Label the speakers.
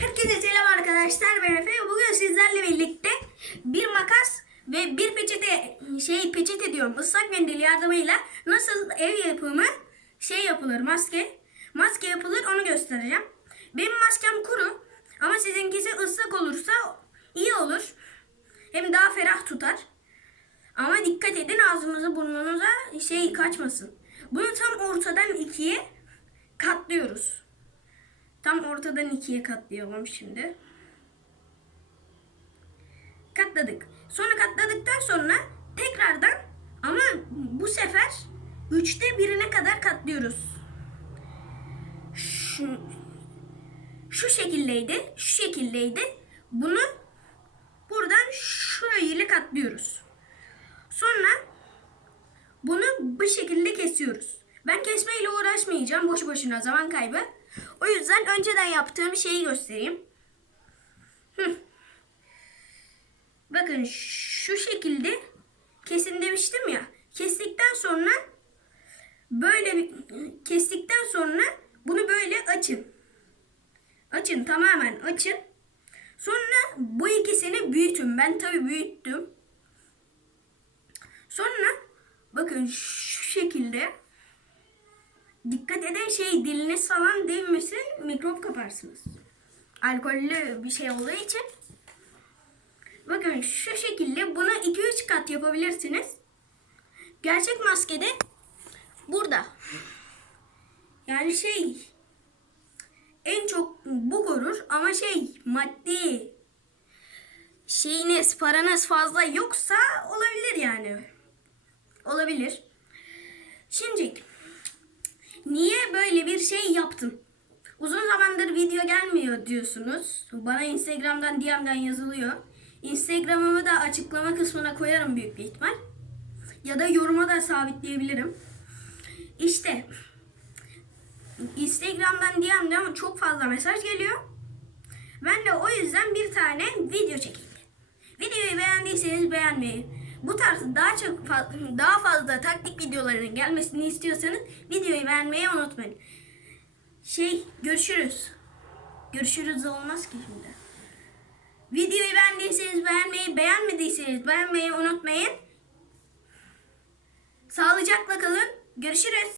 Speaker 1: Herkese selam arkadaşlar ben Efe. Bugün sizlerle birlikte bir makas ve bir peçete şey peçete diyorum ıslak mendil yardımıyla nasıl ev yapımı şey yapılır maske maske yapılır onu göstereceğim. Benim maskem kuru ama sizinkisi ıslak olursa iyi olur. Hem daha ferah tutar. Ama dikkat edin ağzınıza burnunuza şey kaçmasın. Bunu tam ortadan ikiye katlıyoruz. Tam ortadan ikiye katlayalım şimdi. Katladık. Sonra katladıktan sonra tekrardan ama bu sefer üçte birine kadar katlıyoruz. Şu, şu şekildeydi. Şu şekildeydi. Bunu buradan şöyle katlıyoruz. Sonra bunu bu şekilde kesiyoruz. Ben kesmeyle uğraşmayacağım boşu boşuna zaman kaybı. O yüzden önceden yaptığım şeyi göstereyim. Bakın şu şekilde kesin demiştim ya. Kestikten sonra böyle kestikten sonra bunu böyle açın. Açın tamamen açın. Sonra bu ikisini büyütün. Ben tabii büyüttüm. Sonra bakın şu şekilde dikkat edin şey diliniz falan değmesin mikrop kaparsınız. Alkollü bir şey olduğu için. Bakın şu şekilde bunu 2-3 kat yapabilirsiniz. Gerçek maskede burada. Yani şey en çok bu korur ama şey maddi şeyiniz paranız fazla yoksa olabilir yani. Olabilir. Şimdi niye böyle bir şey yaptım? Uzun zamandır video gelmiyor diyorsunuz. Bana Instagram'dan DM'den yazılıyor. Instagram'ımı da açıklama kısmına koyarım büyük bir ihtimal. Ya da yoruma da sabitleyebilirim. İşte Instagram'dan DM'den çok fazla mesaj geliyor. Ben de o yüzden bir tane video çekeyim. Videoyu beğendiyseniz beğenmeyi, bu tarz daha çok daha fazla taktik videolarının gelmesini istiyorsanız videoyu beğenmeyi unutmayın. Şey görüşürüz. Görüşürüz olmaz ki şimdi. Videoyu beğendiyseniz beğenmeyi, beğenmediyseniz beğenmeyi unutmayın. Sağlıcakla kalın. Görüşürüz.